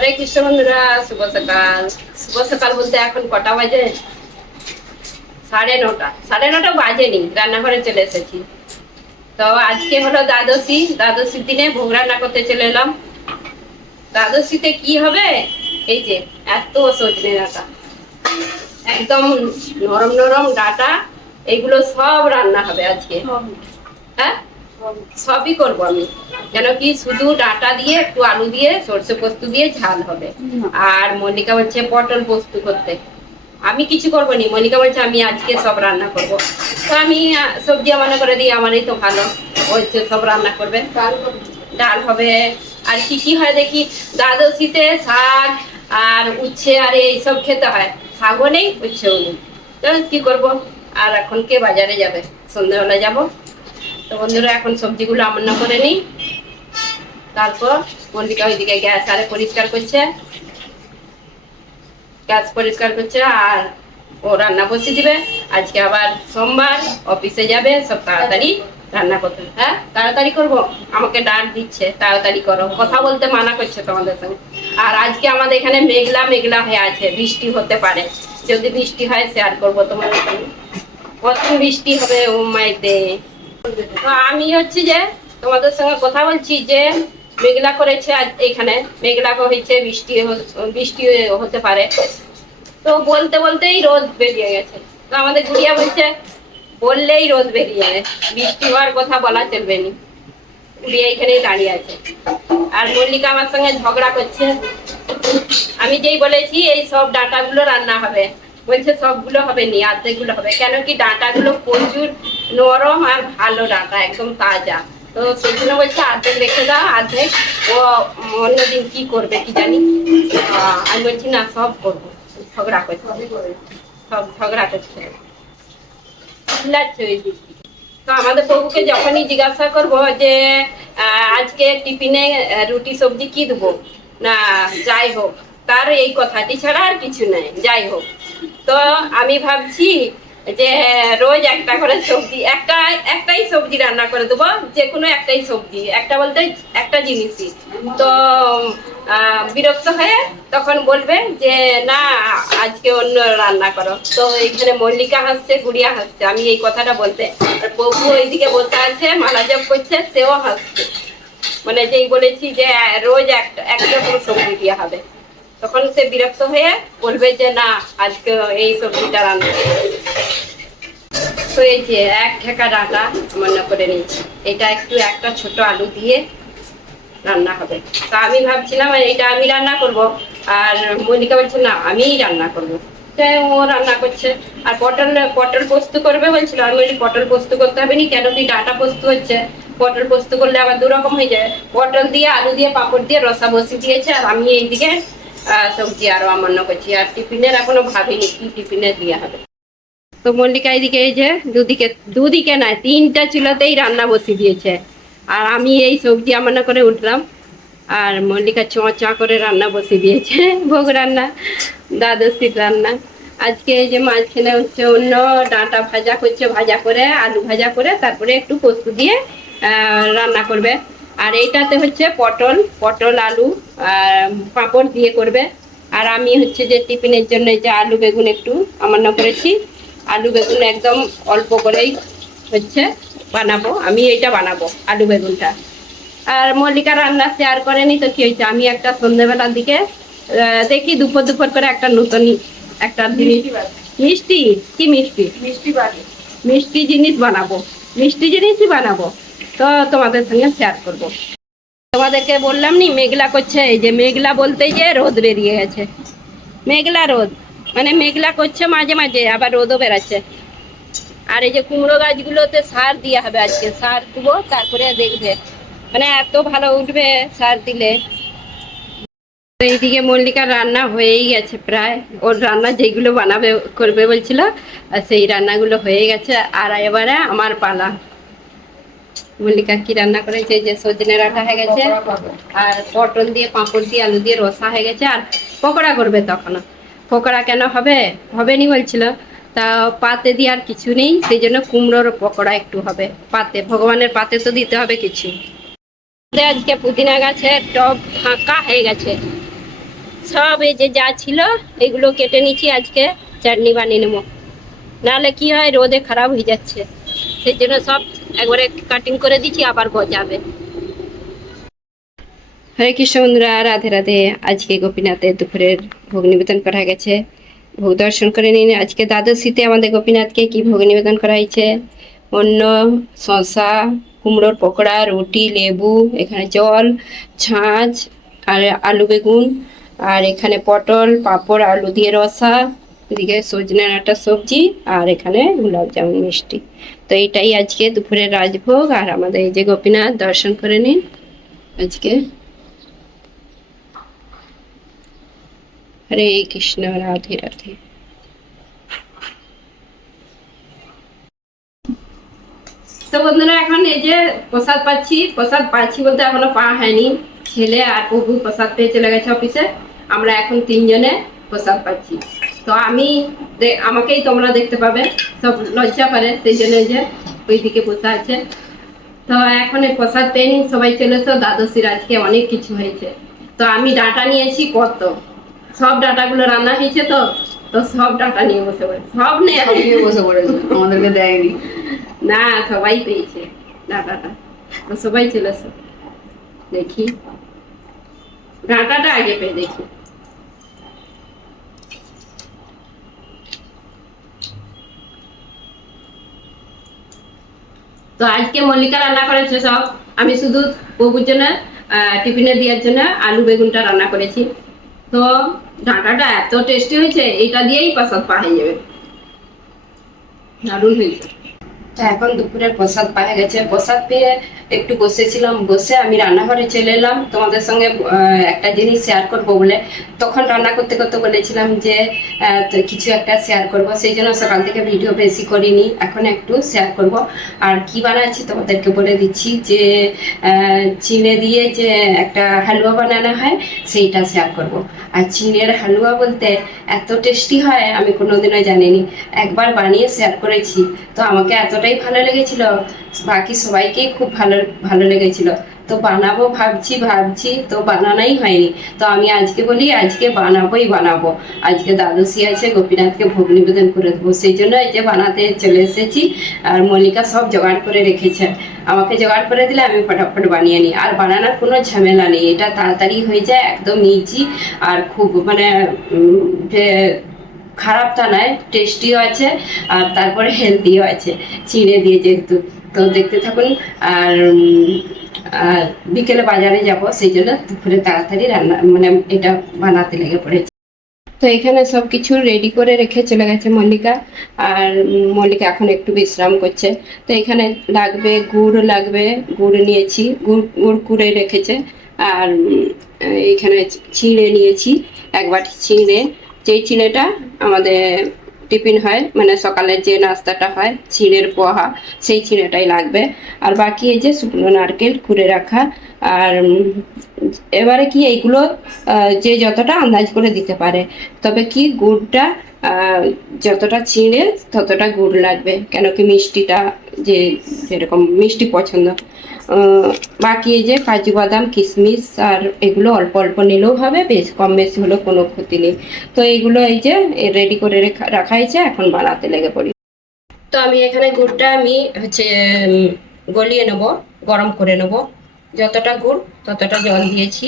হরে কৃষ্ণ বন্ধুরা, শুভ সকাল। শুভ সকাল বলতে এখন কটা বাজে? 9:30। 9:30 বাজেনি, রান্নাঘরে চলে এসেছি। তো আজকে হলো দ্বাদশী। দ্বাদশীর দিনে ভোগ রান্না করতে চলে এলাম। দ্বাদশীতে কি হবে? এই যে এত সজনে ডাঁটা, একদম নরম নরম ডাঁটা, এগুলো সব রান্না হবে আজকে। হ্যাঁ, সবই করবো আমি। কেন কি, শুধু ডাঁটা দিয়ে একটু আলু দিয়ে সর্ষে পোস্ত দিয়ে ঝাল হবে। আর মল্লিকা বলছে পটল পোস্ত করতে। আমি কিছু করবো নি, মল্লিকা বলছে আমি আজকে সব রান্না করব। তো আমি সবজি মনে করে দিই, আমারই তো ভালো। বলছে সব রান্না করবে, ডাল হবে। আর কি কি হয় দেখি, দ্বাদশীতে শাক আর উচ্ছে আর এইসব খেতে হয়। শাকও নেই, উচ্ছেও নেই, তো কি করব। আর এখন কে বাজারে যাবে? সন্ধ্যাবেলা যাব। তো বন্ধুরা, এখন সবজিগুলো রান্না করে নিই। তারপর মল্লিকা ওইদিকে গ্যাস আরে পরিষ্কার করছে, গ্যাস পরিষ্কার করছে। আর ও রান্না বসিয়ে দিবে। আজকে আবার সোমবার, অফিসে যাবে, সব তাড়াতাড়ি রান্না করতে। হ্যাঁ, তাড়াতাড়ি করব। আমাকে ডাক দিচ্ছে তাড়াতাড়ি করো, কথা বলতে মানা করছে তোমাদের সঙ্গে। আর আজকে আমাদের এখানে মেঘলা মেঘলা হয়ে আছে, বৃষ্টি হতে পারে। যদি বৃষ্টি হয় শেয়ার করবো তোমাদের সঙ্গে। কত বৃষ্টি হবে ও মাইতে। তো আমি হচ্ছে যে তোমাদের সঙ্গে কথা বলছি যে মেঘলা করেছে আজ, এখানে মেঘলা হয়েছে, বৃষ্টি বৃষ্টি হতে পারে। তো বলতে বলতেই রোদ বেরিয়ে গেছে। তো আমাদের গুড়িয়া বলছে বললেই রোদ বেরিয়ে যায়, বৃষ্টি হওয়ার কথা বলা চলবে না। গুড়িয়া এখানেই দাঁড়িয়ে আছে। আর মল্লিকা আমার সঙ্গে ঝগড়া করছে। আমি যেই বলেছি এই সব ডাঁটাগুলো রান্না হবে, বলছে সবগুলো হবে নি, অর্ধেকগুলো হবে। কেন কি, ডাঁটাগুলো প্রচুর নরম আর ভালো ডাঁটা, একদম তাজা। তো সেই জন্য বলছে অর্ধেক রেখে দাও, অর্ধেক ও অন্যদিন কি করবে কি জানি। আমি বলছি না, সব করবো। ঝগড়া করছে, সব ঝগড়া করছে, চিল্লাচ্ছে ওই দিক। তো আমাদের প্রভুকে যখনই জিজ্ঞাসা করবো যে আজকে টিফিনে রুটি সবজি কি দেবো, না যাই হোক, তার এই কথাটি ছাড়া আর কিছু নাই, যাই হোক। তো আমি ভাবছি যে রোজ একটা করে সবজি, একটাই সবজি রান্না করে দেবো, যে কোনো একটাই সবজি, একটা বলতে একটা জিনিসই। তো বিরক্ত হয়ে তখন বলবে যে না আজকে অন্য রান্না করো। তো এইখানে মল্লিকা হাসছে, গুড়িয়া হাসছে আমি এই কথাটা বলতে। আর প্রভু এইদিকে বলতে আছে, মালা জপ করছে, সেও হাসছে। মানে যেই বলেছি যে রোজ একরকম সবজি দেওয়া হবে, তখন সে বিরক্ত হয়ে বলবে যে না আজকে এই সবজিটা রান্না। তো এই যে এক ঠেকা ডাঁটা রান্না করে নিয়েছি, এটা একটু একটা ছোট আলু দিয়ে রান্না হবে। তা আমি ভাবছিলাম এটা আমি রান্না করব, আর মনিকা বলছে না আমিই রান্না করবো। তাই ও রান্না করছে। আর পটল পোস্ত করবে বলছিল। আমি বলি পটল পোস্ত করতে হবে না, কেন কি ডাঁটা পোস্ত হচ্ছে। পটল পোস্ত করলে আবার দুরকম হয়ে যায়। পটল দিয়ে আলু দিয়ে পাঁপড় দিয়ে রসা বসিয়ে দিয়েছে, আর আমি এইদিকে সবজি আরো রান্না করছি। আর টিফিনের এখনো ভাবিনি কি টিফিনে দেওয়া হবে। তো মল্লিকা এদিকে এই যে দুদিকে নয়, 3টা চুলাতেই রান্না বসিয়ে দিয়েছে। আর আমি এই সবজি রান্না করে উঠলাম। আর মল্লিকা চোঁচা করে রান্না বসিয়ে দিয়েছে, ভোগ রান্না, দ্বাদশীর রান্না। আজকে এই যে মাঝখানে হচ্ছে অন্য ডাঁটা ভাজা করছে, ভাজা করে আলু ভাজা করে তারপরে একটু পোস্ত দিয়ে রান্না করবে। আর এইটাতে হচ্ছে পটল পটল আলু পাঁপড় দিয়ে করবে। আর আমি হচ্ছে যে টিফিনের জন্য যে আলু বেগুন একটু রান্না করেছি, আলু বেগুন একদম অল্প করেই হচ্ছে বানাবো। আমি এইটা বানাবো আলু বেগুনটা। আর মল্লিকা রান্না শেয়ার করেনি, তো কি হয়েছে, আমি একটা সন্ধ্যেবেলার দিকে দেখি দুপুর দুপুর করে একটা নতুন একটা জিনিস, মিষ্টি কি মিষ্টি মিষ্টি জিনিস বানাবো, মিষ্টি জিনিসই বানাবো। তো তোমাদের সঙ্গে শেয়ার করব। তোমাদেরকে বললাম নি মেঘলা করছে, এই যে মেঘলা বলতেই যে রোদ বেরিয়ে গেছে। মেঘলা রোদ মানে মেঘলা করছে মাঝে মাঝে, আবার রোদও বেরাচ্ছে। আর এই যে কুমড়ো গাছগুলোতে সার দেওয়া হবে, আজকে সার দেবো, তারপরে দেখবে মানে এত ভালো উঠবে সার দিলে। তো এইদিকে মল্লিকার রান্না হয়েই গেছে প্রায়, ওর রান্না যেগুলো বানাবে করবে বলছিল সেই রান্নাগুলো হয়ে গেছে। আর এবারে আমার পালা। মল্লিকা কি রান্না করেছে, যে সজনে ডাঁটা হয়ে গেছে, আর পটল দিয়ে পাঁপড় দিয়ে আলু দিয়ে রসা হয়ে গেছে। আর পকোড়া করবে তখন। পকোড়া কেন হবে, হবে নি বলছিল। তা পাতে দিয়ে আর কিছু নেই, সেই জন্য কুমড়োর পকোড়া একটু হবে পাতে, ভগবানের পাতে তো দিতে হবে কিছু। আজকে পুদিনা গাছের টব ফাঁকা হয়ে গেছে, সব এই যে যা ছিল এগুলো কেটে নিচ্ছি, আজকে চাটনি বানিয়ে নেবো, নাহলে কি হয় রোদে খারাপ হয়ে যাচ্ছে, সেই জন্য সব একবারে কাটিং করে দিচ্ছি, আবার গজাবে। হরে কৃষ্ণ বন্ধুরা, রাধে রাধে। আজকে গোপীনাথে দুপুরের ভোগ নিবেদন করা গেছে, ভোগ দর্শন করে নিন। আজকে দ্বাদশীতে আমাদের গোপীনাথকে কি ভোগ নিবেদন করা হয়েছে, অন্য শসা, কুমড়োর পকোড়া, রুটি, লেবু, এখানে জল, ছাঁচ আর আলু বেগুন, আর এখানে পটল, পাঁপড়, আলু দিয়ে রসা, এদিকে সজনে ডাঁটা সবজি, আর এখানে গোলাপ জামুন মিষ্টি। তো এইটাই আজকে দুপুরের রাজভোগ। আর আমাদের এই যে গোপীনাথ দর্শন করে নিন আজকে। হরে কৃষ্ণ, রাধে রাধে। তো বন্ধুরা এখন এই যে প্রসাদ পাচ্ছি বলতে এখনো পাওয়া হয়নি, ছেলে আর প্রভু প্রসাদ পেয়ে চলে গেছে অফিসে, আমরা এখন তিনজনে প্রসাদ পাচ্ছি। তো আমাকেই তোমরা দেখতে পাবে, সব লজ্জা করে, সেই জন্য যে ওই দিকে বসে আছে। তো এখন এই প্রসাদ পেয়ে নি, সবাই চলে এসো, দ্বাদশীর আজকে অনেক কিছু হয়েছে। তো আমি ডাঁটা নিয়েছি কত, সব ডাঁটাগুলো রান্না হয়েছে, তো তো সব ডাঁটা নিয়ে বসে পড়ে, সব নিয়ে বসে পড়েছে, আমাদেরকে দেয়নি না, সবাই পেয়েছে ডাঁটাটা। তো সবাই চলে এসো, দেখি ডাঁটাটা আগে পেয়ে দেখি। তো আজকে মল্লিকা রান্না করেছে সব, আমি শুধু প্রভুর জন্য টিফিনে দেওয়ার জন্য আলু বেগুনটা রান্না করেছি। তো ডাঁটাটা এত টেস্টি হয়েছে, এটা দিয়েই প্রসাদ পাওয়া হয়ে যাবে, দারুণ হয়েছে। তো এখন দুপুরের প্রসাদ পাওয়া গেছে, প্রসাদ পেয়ে একটু বসেছিলাম, বসে আমি রান্নাঘরে চলে এলাম তোমাদের সঙ্গে একটা জিনিস শেয়ার করবো বলে। তখন রান্না করতে করতে বলেছিলাম যে কিছু একটা শেয়ার করব, সেই জন্য সকাল থেকে ভিডিও বেশি করিনি, এখন একটু শেয়ার করব। আর কি বানাচ্ছি তোমাদেরকে বলে দিচ্ছি, যে চিড়ে দিয়ে যে একটা হালুয়া বানানো হয় সেইটা শেয়ার করব। আর চিড়ের হালুয়া বলতে এত টেস্টি হয় আমি কোনোদিনও জানিনি, একবার বানিয়ে শেয়ার করেছি, তো আমাকে এতটাই ভালো লেগেছিল, বাকি সবাইকেই খুব ভালো ভালো লেগেছিল। তো বানাবো ভাবছি তো বানানোই হয়নি। তো আমি আজকে বলি আজকে বানাবো, আজকে দ্বাদশী আছে, গোপীনাথকে ভোগ নিবেদন করে দেবো, সেই জন্য এই যে বানাতে চলে এসেছি। আর মল্লিকা সব জোগাড় করে রেখেছে, আমাকে জোগাড় করে দিলে আমি ফটাফট বানিয়ে নিই, আর বানানোর কোনো ঝামেলা নেই, এটা তাড়াতাড়ি হয়ে যায়, একদম ইজি, আর খুব মানে খারাপটা নয়, টেস্টিও আছে, আর তারপরে হেলদিও আছে চিড়ে দিয়ে যেহেতু। তো দেখতে থাকুন। আর বিকেলে বাজারে যাব, সেই জন্য দুপুরে তাড়াতাড়ি রান্না মানে এটা বানাতে লেগে পড়েছে। তো এখানে সব কিছু রেডি করে রেখে চলে গেছে মল্লিকা, আর মল্লিকা এখন একটু বিশ্রাম করছে। তো এখানে লাগবে, গুড় নিয়েছি, গুড় কুড়ে রেখেছে। আর এখানে চিঁড়ে নিয়েছি, এক বাটি চিঁড়ে, যেই চিঁড়েটা আমাদের টিফিন হয়, মানে সকালের যে নাস্তাটা হয় চিঁড়ের পোহা, সেই চিঁড়েটাই লাগবে। আর বাকি এই যে শুকনো নারকেল কুড়ে রাখা। আর এবারে কি এইগুলো যে যতটা আন্দাজ করে দিতে পারে, তবে কি গুড়টা যতটা চিঁড়ে ততটা গুড় লাগবে, কেন কি মিষ্টিটা যে যেরকম মিষ্টি পছন্দ। বাকি এই যে কাজু বাদাম কিশমিশ আর এগুলো অল্প অল্প নিলেও হবে, বেশ কম বেশি হলেও কোনো ক্ষতি নেই। তো এইগুলো এই যে রেডি করে রাখা হয়েছে, এখন বানাতে লেগে পড়ি। তো আমি এখানে গুড়টা আমি হচ্ছে গলিয়ে নেব, গরম করে নেব, যতটা গুড় ততটা জল দিয়েছি।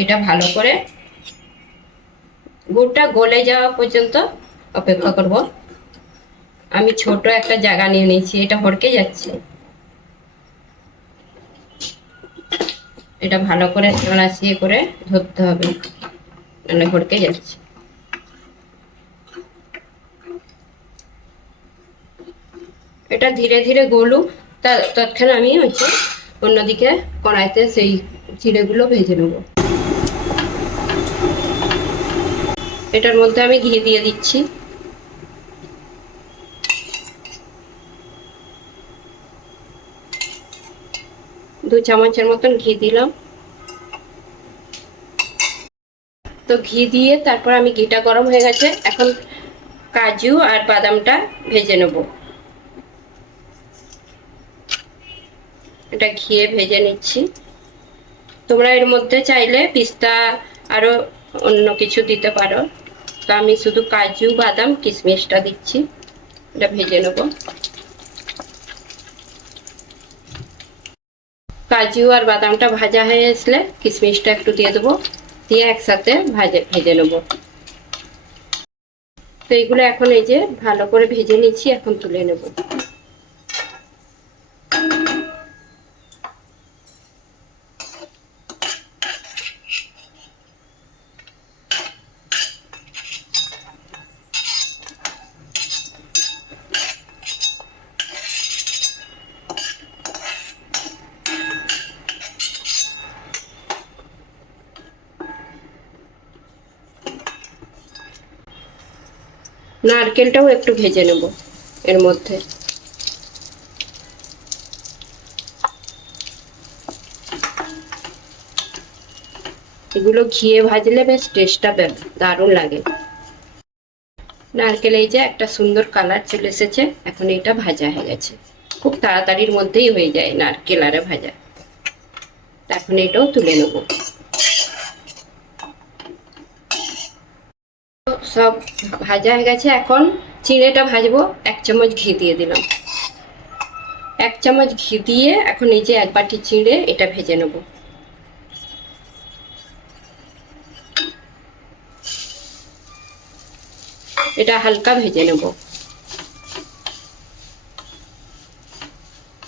এটা ভালো করে গুড়টা গলে যাওয়া পর্যন্ত অপেক্ষা করব। আমি ছোট একটা জায়গা নিয়ে নিয়েছি, এটা হড়কে যাচ্ছে, এটা ভালো করে নাড়াচিয়ে করে ধরতে হবে, নাহলে হড়কে যাচ্ছে। এটা ধীরে ধীরে গলুক, তৎক্ষণ আমি হচ্ছে অন্যদিকে কড়াইতে সেই চিড়েগুলো ভেজে নেব। এটার মধ্যে আমি ঘি দিয়ে দিচ্ছি, দু চামচের মতন ঘি দিলাম। তো ঘি দিয়ে তারপর আমি ঘিটা গরম হয়ে গেছে, এখন কাজু আর বাদামটা ভেজে নেব। এটা ঘিয়ে ভেজে নিচ্ছি। তোমরা এর মধ্যে চাইলে পিস্তা আরো অন্য কিছু দিতে পারো। তো আমি শুধু কাজু বাদাম কিশমিশটা দিচ্ছি, এটা ভেজে নেব। কাজু আর বাদামটা ভাজা হয়ে আসলে কিশমিশটা একটু দিয়ে দেবো, দিয়ে একসাথে ভেজে নেব। তো এইগুলো এখন এই যে ভালো করে ভেজে নিচ্ছি, এখন তুলে নেব। নারকেলটাও একটু ভেজে নেব এর মধ্যে। এগুলো ঘিয়ে ভাজলে বেশ টেস্টটা দারুণ লাগে। নারকেল এই যে একটা সুন্দর কালার চলে এসেছে, এখন এটা ভাজা হয়ে গেছে। খুব তাড়াতাড়ির মধ্যেই হয়ে যায় নারকেল আরে ভাজা। এখন এটাও তুলে নেব। সব ভাজা হয়ে গেছে, এখন চিড়েটা ভাজবো। 1 চামচ ঘি দিয়ে দিলাম। 1 চামচ ঘি দিয়ে এখন এই যে 1 বাটি চিড়ে এটা ভেজে নেব। এটা হালকা ভেজে নেব।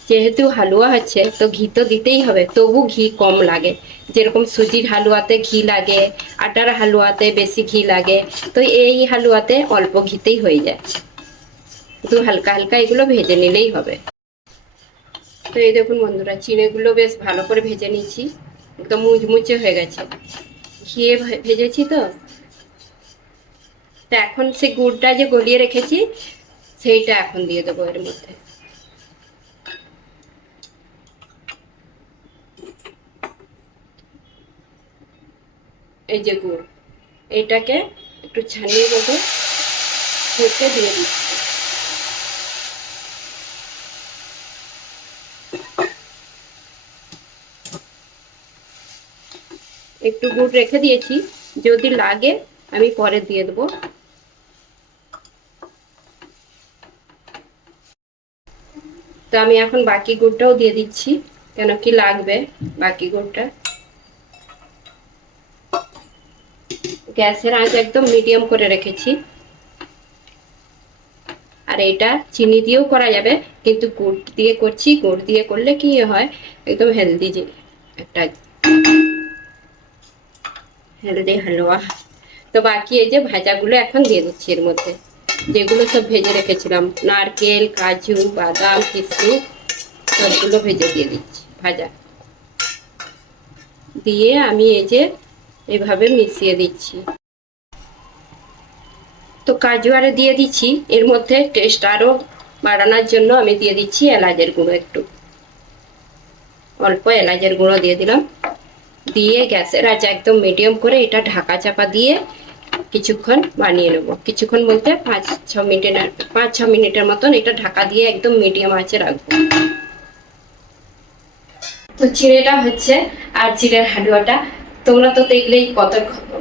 যেহেতু হালুয়া হচ্ছে তো ঘি তো দিতেই হবে, তবু ঘি কম লাগে। যেরকম সুজির হালুয়াতে ঘি লাগে, আটার হালুয়াতে বেশি ঘি লাগে, তো এই হালুয়াতে অল্প ঘিতেই হয়ে যায়। শুধু হালকা হালকা এগুলো ভেজে নিলেই হবে। তো এই দেখুন বন্ধুরা, চিড়েগুলো বেশ ভালো করে ভেজে নিয়েছি, একদম মুচমুচে হয়ে গেছে। ঘিয়ে ভেজেছি তো। তো এখন সে গুড়টা যে গলিয়ে রেখেছি সেইটা এখন দিয়ে দেবো এর মধ্যে। এই যে গুড়, এইটাকে একটু ছানিয়ে দেবো, ছেঁকে দিয়ে দিচ্ছি। একটু গুড় রেখে দিয়েছি, যদি লাগে আমি পরে দিয়ে দেবো। তো আমি এখন বাকি গুড়টাও দিয়ে দিচ্ছি, কেন কি লাগবে বাকি গুড়টা। গ্যাসের আঁচ একদম মিডিয়াম করে রেখেছি। আর এটা চিনি দিয়েও করা যাবে, কিন্তু গুড় দিয়ে করছি। গুড় দিয়ে করলে কি হয়, একদম হেলদি একটা হেলদি হালুয়া। তো বাকি এই যে ভাজাগুলো এখন দিয়ে দিচ্ছি এর মধ্যে, যেগুলো সব ভেজে রেখেছিলাম, নারকেল কাজু বাদাম কিশমিশ সবগুলো ভেজে দিয়ে দিচ্ছি ভাজা। দিয়ে আমি এই যে এভাবে মিশিয়ে দিচ্ছি। তো কাজু আরে দিয়ে দিচ্ছি, এর মধ্যে টেস্ট আরও বাড়ানোর জন্য আমি দিয়ে দিচ্ছি এলাচের গুঁড়ো, একটু অল্প এলাচের গুঁড়ো দিয়ে দিলাম। দিয়ে গ্যাসের আঁচ একদম মিডিয়াম করে এটা ঢাকা চাপা দিয়ে কিছুক্ষণ বানিয়ে নেবো। কিছুক্ষণ বলতে 5-6 মিনিটের মতন এটা ঢাকা দিয়ে একদম মিডিয়াম আঁচে রাখবো। তো চিড়েটা হচ্ছে, আর চিড়ের হালুয়াটা তোমরা তো দেখলেই কত,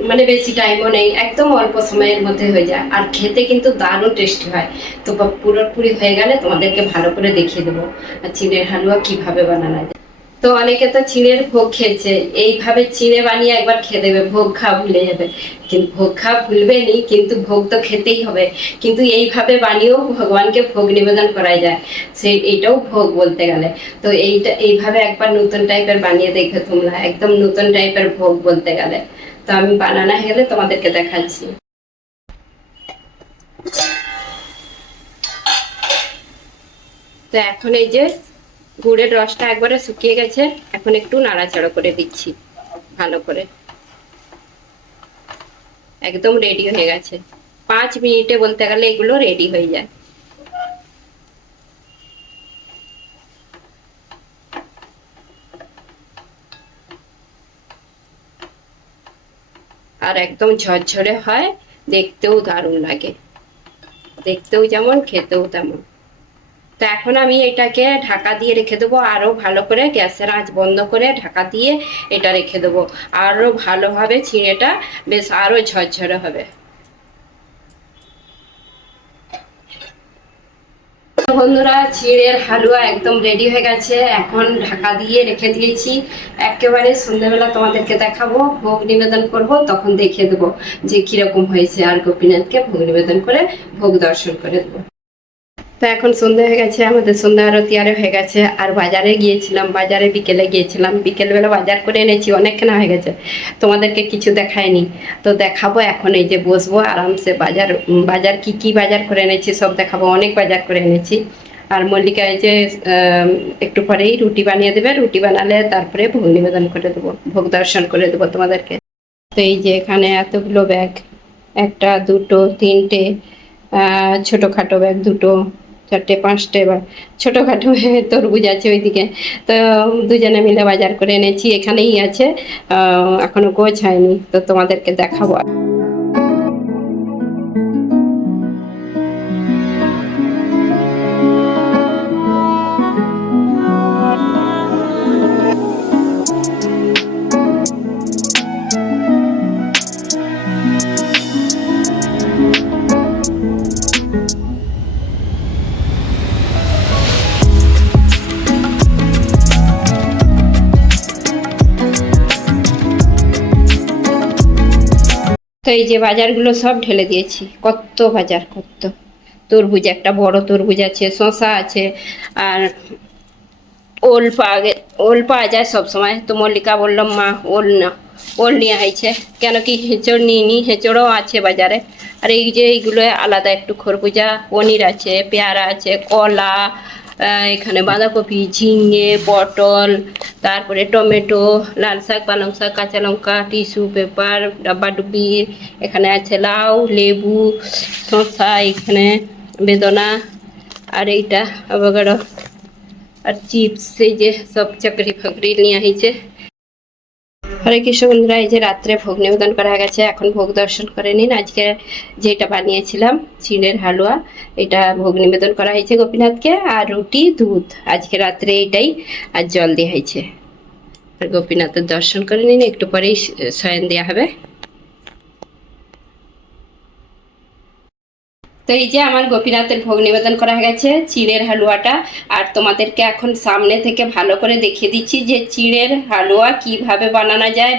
মানে বেশি টাইমও নেই, একদম অল্প সময়ের মধ্যে হয়ে যায়, আর খেতে কিন্তু দারুণ টেস্টি হয়। তো পুরোপুরি হয়ে গেলে তোমাদেরকে ভালো করে দেখিয়ে দেবো আর চিড়ের হালুয়া কিভাবে বানানো যায়। তো অনেকে তো চিড়ের ভোগ খেয়েছে, এইভাবে চিড়ে বানিয়ে একবার খেয়ে দেবে, ভোগ খাওয়া ভুলে যাবে। কিন্তু ভোগ খাওয়া ভুলবে নি, কিন্তু ভোগ তো খেতেই হবে। কিন্তু এইভাবে বানিয়েও ভগবানকে ভোগ নিবেদন করা যায়, এইটাও ভোগ বলতে গেলে। তো এইভাবে একবার নতুন টাইপের বানিয়ে দেখবে তোমরা, একদম নতুন টাইপের ভোগ বলতে গেলে। তো আমি বানানো হয়ে গেলে তোমাদেরকে দেখাচ্ছি। তো এখন এই যে গুড়ের রসটা একবারে শুকিয়ে গেছে, এখন একটু নাড়াচাড়া করে দিচ্ছি ভালো করে। একদম রেডি হয়ে গেছে, 5 মিনিটে বলতে গেলে এগুলো রেডি হয়ে যায়। আর একদম ঝরঝরে হয়, দেখতেও দারুণ লাগে, দেখতেও যেমন খেতেও তেমন। তো এখন আমি এটাকে ঢাকা দিয়ে রেখে দেবো, আরও ভালো করে গ্যাসের আঁচ বন্ধ করে ঢাকা দিয়ে এটা রেখে দেবো, আরও ভালোভাবে চিঁড়েটা বেশ আরও ঝরঝরে হবে। বন্ধুরা, চিঁড়ের হালুয়া একদম রেডি হয়ে গেছে, এখন ঢাকা দিয়ে রেখে দিয়েছি। একেবারে সন্ধ্যেবেলা তোমাদেরকে দেখাবো, ভোগ নিবেদন করব, তখন দেখিয়ে দেবো যে কিরকম হয়েছে, আর গোপীনাথকে ভোগ নিবেদন করে ভোগ দর্শন করে দেবো। তো এখন সন্ধ্যা হয়ে গেছে, আমাদের সন্ধ্যা আরতি আরে হয়ে গেছে। আর বাজারে গিয়েছিলাম, বাজারে বিকেলে গিয়েছিলাম, বিকেলবেলা বাজার করে এনেছি, অনেক কেনা হয়ে গেছে, তোমাদেরকে কিছু দেখায়নি। তো দেখাবো এখন, এই যে বসবো আরামসে, বাজার বাজার কি কি বাজার করে এনেছি সব দেখাবো, অনেক বাজার করে এনেছি। আর মল্লিকা এই যে একটু পরেই রুটি বানিয়ে দেবে, রুটি বানালে তারপরে ভোগ নিবেদন করে দেবো, ভোগ দর্শন করে দেবো তোমাদেরকে। তো এই যে এখানে এতগুলো ব্যাগ, একটা দুটো তিনটে, ছোটোখাটো ব্যাগ দুটো, চারটে পাঁচটে, বা ছোটোখাটো তরমুজ আছে ওইদিকে। তো দুজনে মিলে বাজার করে এনেছি, এখানেই আছে, এখনো গোছায়নি, তো তোমাদেরকে দেখাবো। তো এই যে বাজারগুলো সব ঢেলে দিয়েছি, কত বাজার, কত তরমুজ, একটা বড় তরমুজ আছে, শসা আছে, আর ওল পাওয়া যায় সব সময়। তো মল্লিকা বললাম মা ওল না, ওল নিয়ে হয়েছে, কেন কি হেঁচড় নিয়ে নি, হেঁচড়ও আছে বাজারে। আর এই যে এইগুলো আলাদা একটু খরবুজা, পনির আছে, পেয়ারা আছে, কলা, এখানে বাঁধাকপি, ঝিঙে, পটল, তারপরে টমেটো, লাল শাক, পালং শাক, কাঁচা লঙ্কা, টিস্যু পেপার, ডাব্বা ডুবি, এখানে আছে লাউ, লেবু, শসা, এখানে বেদনা, আর এইটা অবগাড়ো, আর চিপস, এই যে সব চাকরি ফাকরি নিয়ে হয়েছে। হরে কৃষ্ণ বন্ধুরা, এই যে রাত্রে ভোগ নিবেদন করা গেছে, এখন ভোগ দর্শন করে নিন। আজকে যেটা বানিয়েছিলাম চিঁড়ের হালুয়া, এটা ভোগ নিবেদন করা হয়েছে গোপীনাথকে, আর রুটি দুধ আজকে রাত্রে এইটাই, আর জল দেওয়া হয়েছে। আর গোপীনাথের দর্শন করে নিন, একটু পরেই শয়ন দেওয়া হবে। তো এই যে আমার গোপীনাথের ভোগ নিবেদন করা গেছে চিঁড়ের হালুয়াটা, আর তোমাদেরকে এখন সামনে থেকে ভালো করে দেখিয়ে দিচ্ছি যে চিঁড়ের হালুয়া কিভাবে বানানো যায়,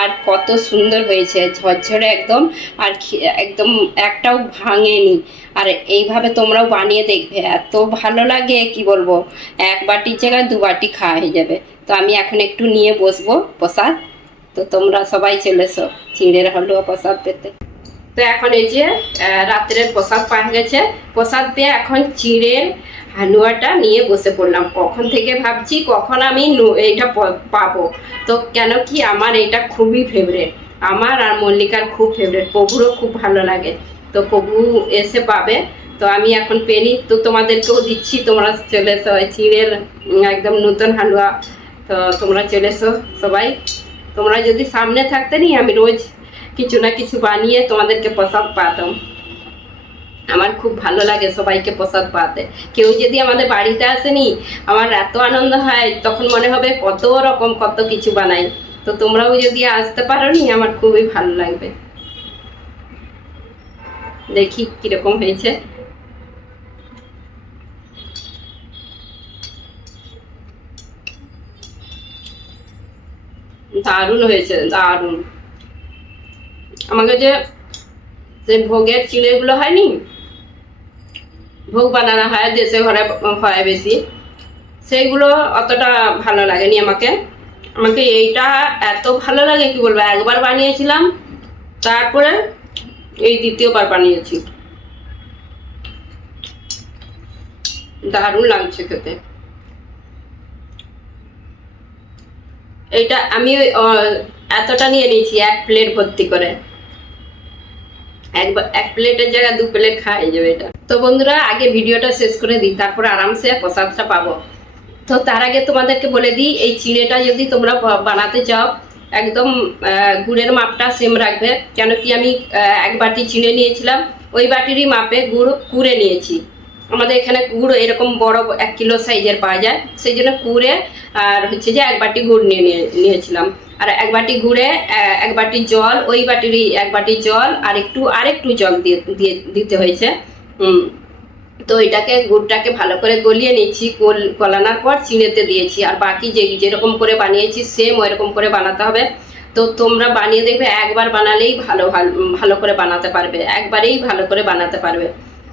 আর কত সুন্দর হয়েছে, ঝরঝরে একদম, আর একদম একটাও ভাঙেনি। আর এইভাবে তোমরাও বানিয়ে দেখবে, এত ভালো লাগে কি বলবো, এক বাটির জায়গায় দু বাটি খাওয়া হয়ে যাবে। তো আমি এখন একটু নিয়ে বসবো প্রসাদ, তো তোমরা সবাই চলে এসো চিঁড়ের হালুয়া প্রসাদ পেতে। তো এখন এই যে রাত্রের প্রসাদ পাওয়া গেছে, প্রসাদ পেয়ে এখন চিঁড়ের হালুয়াটা নিয়ে বসে পড়লাম। কখন থেকে ভাবছি কখন আমি এইটা পাবো, তো কেন কি আমার এটা খুবই ফেভারেট, আমার আর মল্লিকার খুব ফেভারেট, প্রভুরও খুব ভালো লাগে। তো প্রভু এসে পাবে, তো আমি এখন পেনি, তো তোমাদেরকেও দিচ্ছি, তোমরা চলে এসো, চিঁড়ের একদম নতুন হালুয়া। তো তোমরা চলে এসো সবাই, তোমরা যদি সামনে থাকতে নি আমি রোজ কিছু না কিছু বানিয়ে তোমাদেরকে প্রসাদ পাতাম। আমার খুব ভালো লাগে সবাইকে প্রসাদ পাতে, কেউ যদি আমাদের বাড়িতে আসেনি আমার এত আনন্দ হয়, তখন মনে হবে কত রকম কত কিছু বানাই। তো তোমরাও যদি আসতে পারো নি আমার খুবই ভালো লাগবে। দেখি কিরকম হয়েছে। দারুণ হয়েছে, দারুণ। আমাকে যে ভোগের চিড়েগুলো হয়নি, ভোগ বানানো হয় দেশে ঘরে হয় বেশি, সেইগুলো অতটা ভালো লাগেনি আমাকে। আমাকে এইটা এত ভালো লাগে কি বলবো, একবার বানিয়েছিলাম, তারপরে এই দ্বিতীয়বার বানিয়েছি, দারুণ লাগছে খেতে। এইটা আমি এতটা নিয়ে নিয়েছি, এক প্লেট ভর্তি করে, এক প্লেটের জায়গায় দু প্লেট খাওয়া যাবে এটা। তো বন্ধুরা, আগে ভিডিওটা শেষ করে দিই, তারপরে আরামসে প্রসাদটা পাবো। তো তার আগে তোমাদেরকে বলে দিই, এই চিড়েটা যদি তোমরা বানাতে চাও, একদম গুড়ের মাপটা সেম রাখবে, কেন কি আমি এক বাটি চিড়ে নিয়েছিলাম, ওই বাটিরই মাপে গুড় কুড়ে নিয়েছি। আমাদের এখানে গুড় এরকম বড় 1 কিলো সাইজের পাওয়া যায়, সেই জন্য গুড়ে আর হচ্ছে যে 1 বাটি গুড় নিয়েছিলাম। আর 1 বাটি গুড়ে 1 বাটি জল, ওই বাটিরই 1 বাটি জল আর আরেকটু জল দিতে হয়েছে। তো এটাকে গুড়টাকে ভালো করে গলিয়ে নিচ্ছি, গলানোর পর চিনিতে দিয়েছি। আর বাকি যেরকম করে বানিয়েছি সেম ওইরকম করে বানাতে হবে। তো তোমরা বানিয়ে দেখবে, একবার বানালেই ভালো করে বানাতে পারবে, একবারেই ভালো করে বানাতে পারবে।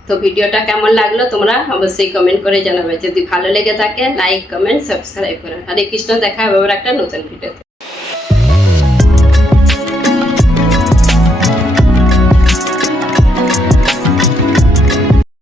তো ভিডিওটা কেমন লাগলো তোমরা অবশ্যই কমেন্ট করে জানাবে। যদি ভালো লেগে থাকে লাইক কমেন্ট সাবস্ক্রাইব করো। হরে কৃষ্ণ, দেখা হবে আবার একটা নতুন ভিডিওতে।